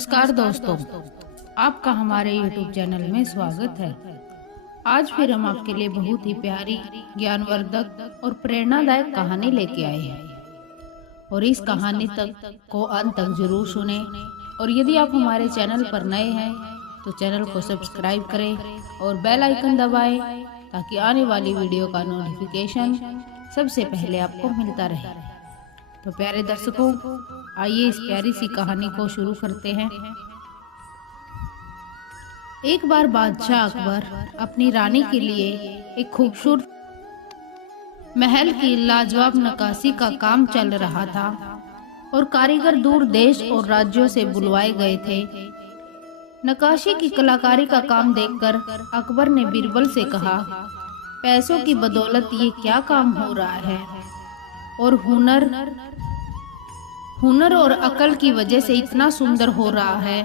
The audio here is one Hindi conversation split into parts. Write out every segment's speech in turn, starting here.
नमस्कार दोस्तों, आपका हमारे YouTube चैनल में स्वागत है। आज फिर हम आपके लिए बहुत ही प्यारी, ज्ञानवर्धक और प्रेरणादायक कहानी लेके आए हैं और इस कहानी तक को अंत तक जरूर सुने। और यदि आप हमारे चैनल पर नए हैं तो चैनल को सब्सक्राइब करें और बेल आइकन दबाएं ताकि आने वाली वीडियो का नोटिफिकेशन सबसे पहले आपको मिलता रहे। तो प्यारे दर्शकों, आइए इस प्यारी सी कहानी को शुरू करते हैं। एक बार बादशाह अकबर अपनी रानी के लिए एक खूबसूरत महल की लाजवाब नक्काशी का काम चल रहा था और कारीगर दूर देश और राज्यों से बुलवाए गए थे। नक्काशी की कलाकारी का काम देखकर अकबर ने बीरबल से कहा, पैसों की बदौलत ये क्या काम हो रहा है और हुनर और अकल की वजह से इतना सुंदर हो रहा है।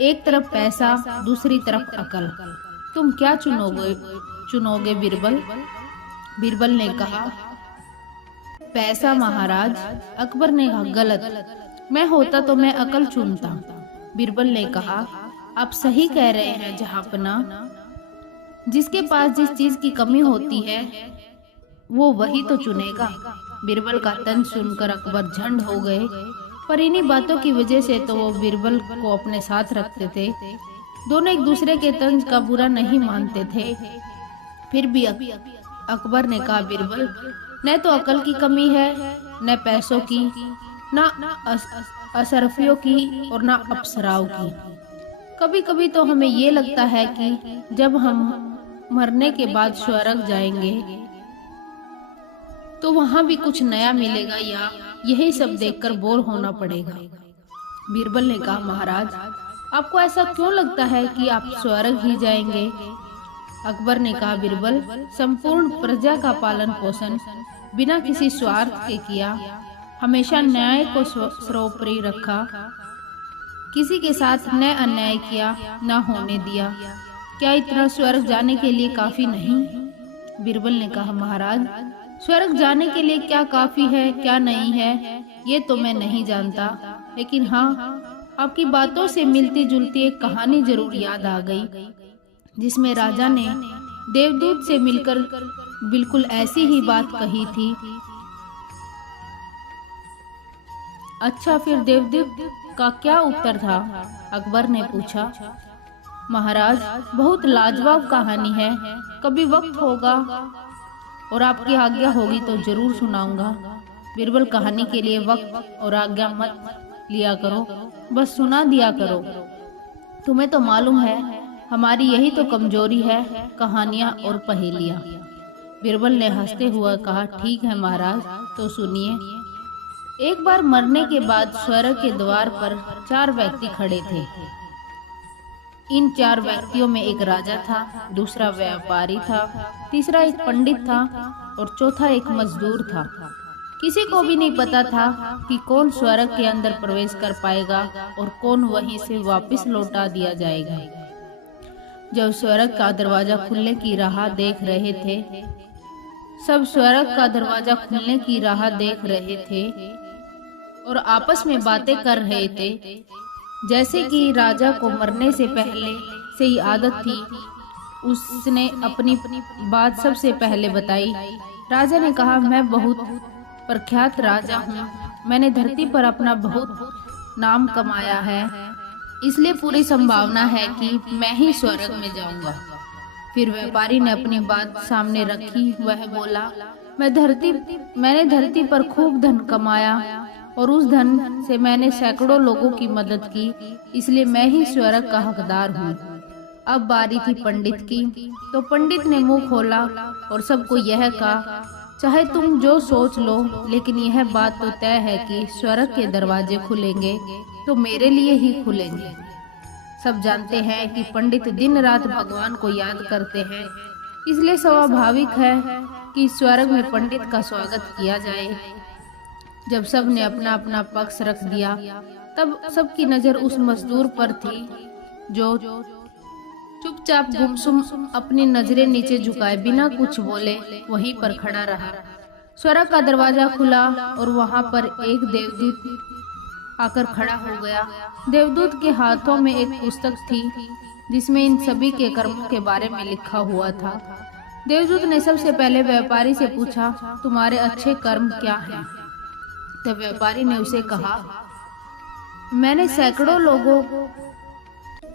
एक तरफ पैसा, दूसरी तरफ अकल, तुम क्या चुनोगे बीरबल? बीरबल ने कहा, पैसा महाराज। अकबर ने कहा, गलत, मैं होता तो मैं अकल चुनता। बीरबल ने कहा, आप सही कह रहे हैं जहांपना। जिसके पास जिस चीज की कमी होती है वो वही तो चुनेगा। बीरबल का तंज सुनकर अकबर झंड हो गए, पर इन्हीं बातों की वजह से तो वो बीरबल को अपने साथ रखते थे। दोनों एक दूसरे के तंज का बुरा नहीं मानते थे। फिर भी अकबर ने कहा, बीरबल, न तो अकल की कमी है, न पैसों की, न अशरफियों की और न अप्सराओं की। कभी कभी तो हमें ये लगता है कि जब हम मरने के बाद स्वर्ग जाएंगे तो वहां भी कुछ नया मिलेगा या यही सब देखकर बोर होना पड़ेगा। बीरबल ने कहा, महाराज, आपको ऐसा क्यों लगता है कि आप स्वर्ग ही जाएंगे? अकबर ने कहा, बीरबल, संपूर्ण प्रजा का पालन पोषण बिना किसी स्वार्थ के किया, हमेशा न्याय को सर्वोपरि रखा, किसी के साथ न अन्याय किया न होने दिया। क्या इतना स्वर्ग जाने के लिए काफी नहीं? बीरबल ने कहा, महाराज, स्वर्ग जाने के लिए क्या काफी है क्या नहीं है ये तो मैं नहीं जानता, लेकिन हाँ, आपकी बातों से मिलती जुलती एक कहानी जरूर याद आ गई, जिसमें राजा ने देवदूत से मिलकर बिल्कुल ऐसी ही बात कही थी। अच्छा, फिर देवदूत का क्या उत्तर था? अकबर ने पूछा। महाराज, बहुत लाजवाब कहानी है, कभी वक्त होगा और आपकी आज्ञा होगी तो जरूर सुनाऊंगा। बीरबल, कहानी के लिए वक्त और आज्ञा मत लिया करो, बस सुना दिया करो। तुम्हें तो मालूम है हमारी यही तो कमजोरी है, कहानियां और पहेलियां। बीरबल ने हंसते हुए कहा, ठीक है महाराज, तो सुनिए। एक बार मरने के बाद स्वर्ग के द्वार पर 4 व्यक्ति खड़े थे। इन 4 व्यक्तियों में एक राजा था, दूसरा व्यापारी था, तीसरा एक पंडित था और चौथा एक मजदूर था। किसी को भी नहीं पता था कि कौन स्वर्ग के अंदर प्रवेश कर पाएगा और कौन वहीं से वापस लौटा दिया जाएगा। जब स्वर्ग का दरवाजा खुलने की राह देख रहे थे, सब स्वर्ग का दरवाजा खुलने की राह देख रहे थे और आपस में बातें कर रहे थे। जैसे कि राजा को मरने से पहले से ही आदत थी, उसने अपनी बात सबसे पहले बताई। राजा ने कहा, मैं बहुत प्रख्यात राजा हूँ, मैंने धरती पर अपना बहुत नाम कमाया है, इसलिए पूरी संभावना है कि मैं ही स्वर्ग में जाऊंगा। फिर व्यापारी ने अपनी बात सामने रखी। वह बोला, मैंने धरती पर खूब धन कमाया और उस धन से मैंने सैकड़ों लोगों की मदद की, इसलिए मैं ही स्वर्ग का हकदार हूँ। अब बारी थी पंडित की, तो पंडित ने मुंह खोला और सबको यह कहा, चाहे तुम जो सोच लो, लेकिन यह बात तो तय है कि स्वर्ग के दरवाजे खुलेंगे तो मेरे लिए ही खुलेंगे। सब जानते हैं कि पंडित दिन रात भगवान को याद करते हैं, इसलिए स्वाभाविक है कि स्वर्ग में पंडित का स्वागत किया जाए। जब सब ने अपना अपना पक्ष रख दिया, तब सबकी नजर उस मजदूर पर थी जो चुपचाप गुमसुम अपनी नजरें नीचे झुकाए बिना कुछ बोले वहीं पर खड़ा रहा। स्वर्ग का दरवाजा खुला और वहां पर एक देवदूत आकर खड़ा हो गया। देवदूत के हाथों में एक पुस्तक थी जिसमें इन सभी के कर्मों के बारे में लिखा हुआ था। देवदूत ने सबसे पहले व्यापारी से पूछा, तुम्हारे अच्छे कर्म क्या हैं? तब व्यापारी ने उसे कहा, मैंने सैकड़ों लोगों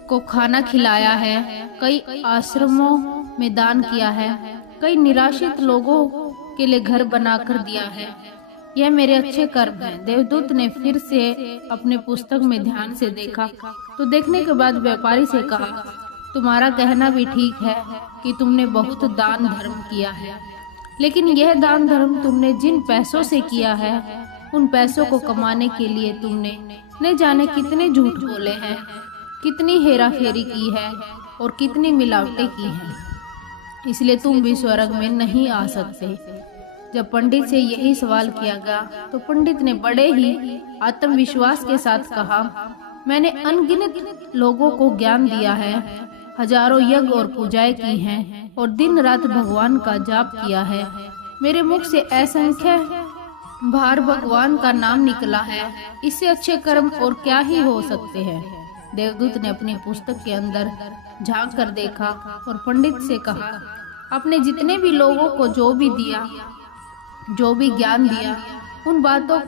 को खाना खिलाया है, कई आश्रमों में दान किया है, कई निराश्रित लोगों के लिए घर बनाकर दिया है। यह मेरे अच्छे कर्म हैं। देवदूत ने फिर से अपने पुस्तक में ध्यान से देखा तो देखने के बाद व्यापारी से कहा, तुम्हारा कहना भी ठीक है कि तुमने बहुत दान धर्म किया है, लेकिन यह दान धर्म तुमने जिन पैसों से किया है उन पैसों को कमाने के लिए तुमने न जाने कितने झूठ बोले हैं, कितनी हेराफेरी की है और कितनी मिलावटें की हैं, इसलिए तुम भी स्वर्ग में नहीं आ सकते। जब पंडित से यही सवाल किया गया तो पंडित ने बड़े ही आत्मविश्वास के साथ कहा, मैंने अनगिनत लोगों को ज्ञान दिया है, हजारों यज्ञ और पूजाएं की हैं और दिन रात भगवान का जाप किया है। मेरे मुख से असंख्य बार भगवान का नाम निकला है, इससे अच्छे कर्म और क्या ही हो सकते हैं। देवदूत ने अपनी पुस्तक के अंदर झांक कर देखा और पंडित से कहा, आपने जितने भी लोगों को जो भी दिया, जो भी ज्ञान दिया, उन बातों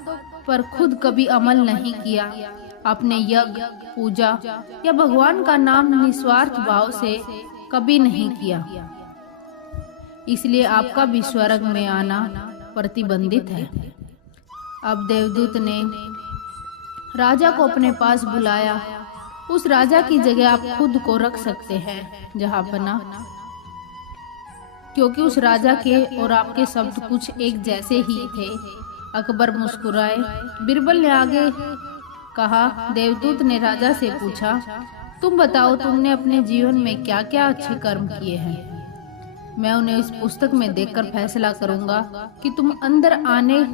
पर खुद कभी अमल नहीं किया। आपने यज्ञ, पूजा या भगवान का नाम निस्वार्थ भाव से कभी नहीं किया, इसलिए आपका भी स्वर्ग में आना प्रतिबंधित है। अब देवदूत ने राजा को अपने पास बुलाया। उस राजा की जगह आप खुद को रख सकते हैं जहांपना, क्योंकि उस राजा के और आपके शब्द कुछ एक जैसे ही थे। अकबर मुस्कुराए। बिरबल ने आगे कहा, देवदूत ने राजा से पूछा, तुम बताओ तुमने अपने जीवन में क्या क्या अच्छे कर्म किए हैं? मैं उन्हें इस पुस्तक में देखकर फैसला करूंगा कि तुम अंदर आने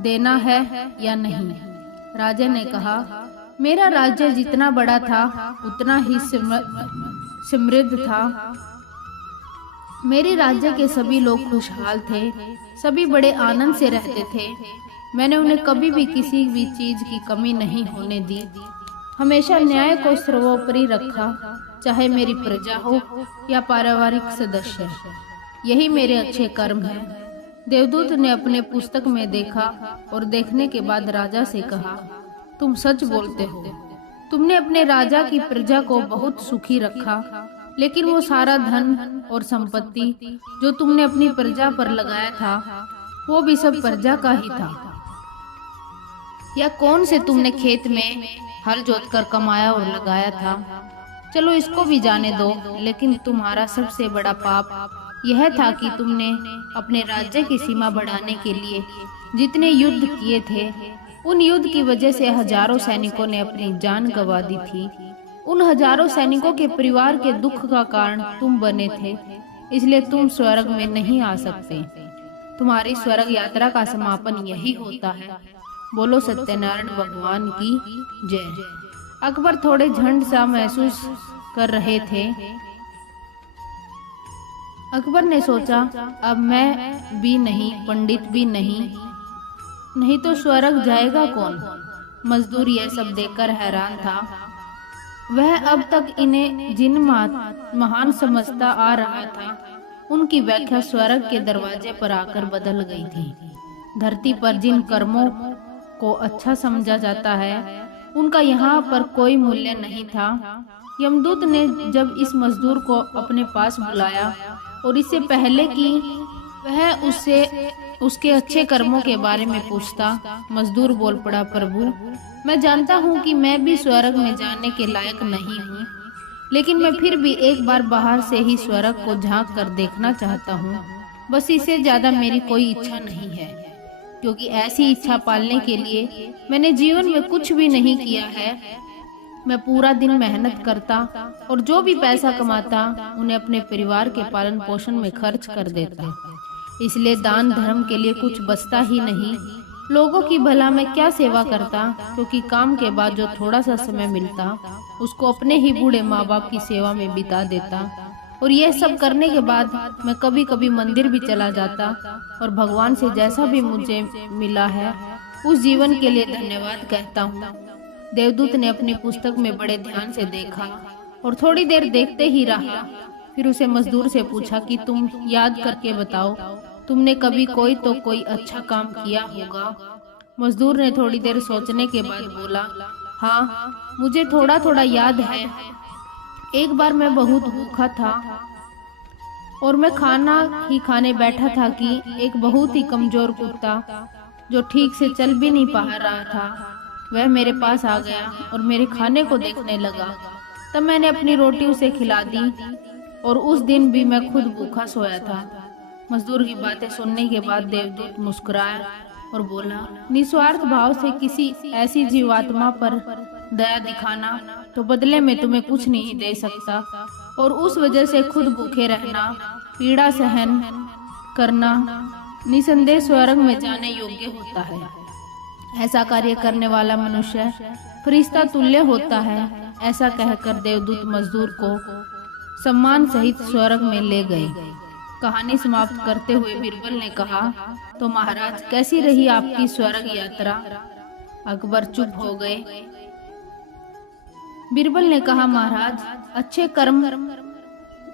देना है या नहीं। राजा ने कहा, मेरा राज्य जितना बड़ा था उतना ही समृद्ध था। मेरे राज्य के सभी लोग खुशहाल थे, सभी बड़े आनंद से रहते थे। मैंने उन्हें कभी भी किसी भी चीज की कमी नहीं होने दी। हमेशा न्याय को सर्वोपरि रखा, चाहे मेरी प्रजा हो या पारिवारिक सदस्य। यही मेरे अच्छे कर्म हैं। देवदूत ने अपने पुस्तक में देखा और देखने के बाद राजा से कहा, तुम सच बोलते हो। तुमने अपने राजा की प्रजा को बहुत सुखी रखा, लेकिन वो सारा धन और संपत्ति जो तुमने अपनी प्रजा पर लगाया था वो भी सब प्रजा का ही था। या कौन से तुमने खेत में हल जोतकर कमाया और लगाया था? चलो इसको भी जाने दो, लेकिन तुम्हारा सबसे बड़ा पाप यह था कि तुमने अपने राज्य की सीमा बढ़ाने के लिए जितने युद्ध किए थे, उन युद्ध की वजह से हजारों सैनिकों ने अपनी जान गंवा दी थी। उन हजारों सैनिकों के परिवार के दुख का कारण तुम बने थे, इसलिए तुम स्वर्ग में नहीं आ सकते। तुम्हारी स्वर्ग यात्रा का समापन यही होता है। बोलो सत्यनारायण भगवान की जय। अकबर थोड़े झंड सा महसूस कर रहे थे। अकबर ने सोचा, अब मैं भी नहीं, पंडित भी नहीं तो स्वर्ग जाएगा कौन? मजदूर यह सब देखकर हैरान था। वह अब तक इन्हें जिन महान समझता आ रहा था, उनकी व्याख्या स्वर्ग के दरवाजे पर आकर बदल गई थी। धरती पर जिन कर्मों को अच्छा समझा जाता है, उनका यहाँ पर कोई मूल्य नहीं था। यमदूत ने जब इस मजदूर को अपने पास बुलाया और इससे पहले कि वह उसके अच्छे कर्मों के बारे में पूछता, मजदूर बोल पड़ा, प्रभु मैं जानता हूँ कि मैं भी स्वर्ग में जाने के लायक नहीं हूँ, लेकिन मैं फिर भी एक बार बाहर से ही स्वर्ग को झांक कर देखना चाहता हूँ। बस इससे ज्यादा मेरी कोई इच्छा नहीं है, क्योंकि ऐसी इच्छा पालने के लिए मैंने जीवन में कुछ भी नहीं किया है। मैं पूरा दिन मेहनत करता और जो भी पैसा कमाता उन्हें अपने परिवार के पालन पोषण में खर्च कर देता, इसलिए दान धर्म के लिए कुछ बचता ही नहीं। लोगों की भला मैं क्या सेवा करता, क्योंकि काम के बाद जो थोड़ा सा समय मिलता उसको अपने ही बूढ़े माँ बाप की सेवा में बिता देता। और यह सब करने के बाद मैं कभी कभी मंदिर भी चला जाता और भगवान से जैसा भी मुझे मिला है उस जीवन के लिए धन्यवाद कहता हूँ। देवदूत ने अपनी पुस्तक में बड़े ध्यान से देखा और थोड़ी देर देखते ही रहा। फिर उसे मजदूर से पूछा कि तुम याद करके बताओ, तुमने कभी कोई अच्छा काम किया होगा। मजदूर ने थोड़ी देर सोचने के बाद बोला, हाँ, मुझे थोड़ा थोड़ा याद है। एक बार मैं बहुत भूखा था और मैं खाना ही खाने बैठा था कि एक बहुत ही कमजोर कुत्ता जो ठीक से चल भी नहीं पा रहा था, वह मेरे पास आ गया और मेरे खाने को देखने लगा। तब मैंने अपनी रोटी उसे खिला दी और उस दिन भी मैं खुद भूखा सोया था। मजदूर की बातें सुनने के बाद देवदूत मुस्कुराया और बोला, निस्वार्थ भाव से किसी ऐसी जीवात्मा पर दया दिखाना तो बदले में तुम्हें कुछ नहीं दे सकता, और उस वजह से खुद भूखे रहना, पीड़ा सहन करना निसंदेह स्वर्ग में जाने योग्य होता है। ऐसा कार्य करने वाला मनुष्य फरिश्ता तुल्य होता है। ऐसा कहकर देवदूत मजदूर को सम्मान सहित स्वर्ग में ले गए। कहानी समाप्त करते हुए बीरबल ने कहा, तो महाराज कैसी रही आपकी स्वर्ग यात्रा? अकबर चुप हो गए। बीरबल ने कहा, महाराज, अच्छे कर्म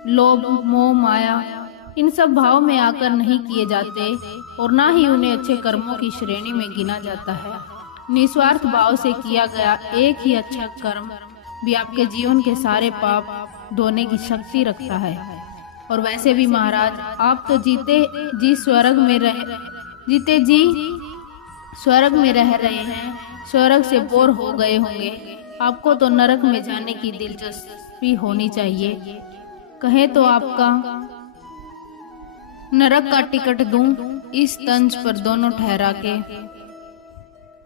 लोभ मोह माया इन सब भाव में आकर नहीं किए जाते और ना ही उन्हें अच्छे कर्मों की श्रेणी में गिना जाता है। निस्वार्थ भाव से किया गया एक ही अच्छा कर्म भी आपके जीवन के सारे पाप धोने की शक्ति रखता है। और वैसे भी महाराज, आप तो जीते जी स्वर्ग में रह रहे हैं, स्वर्ग से बोर हो गए होंगे। आपको तो नरक में जाने की दिलचस्पी होनी चाहिए। कहे तो आपका नरक का टिकट दूं, इस तंज पर दोनों ठहरा के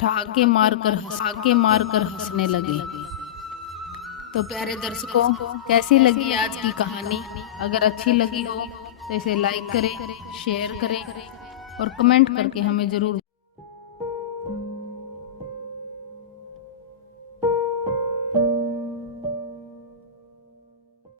ठहाके मारकर हंसने लगे। तो प्यारे दर्शकों, कैसी लगी आज की कहानी? अगर अच्छी लगी हो तो इसे लाइक करें, शेयर करें और कमेंट करके हमें जरूर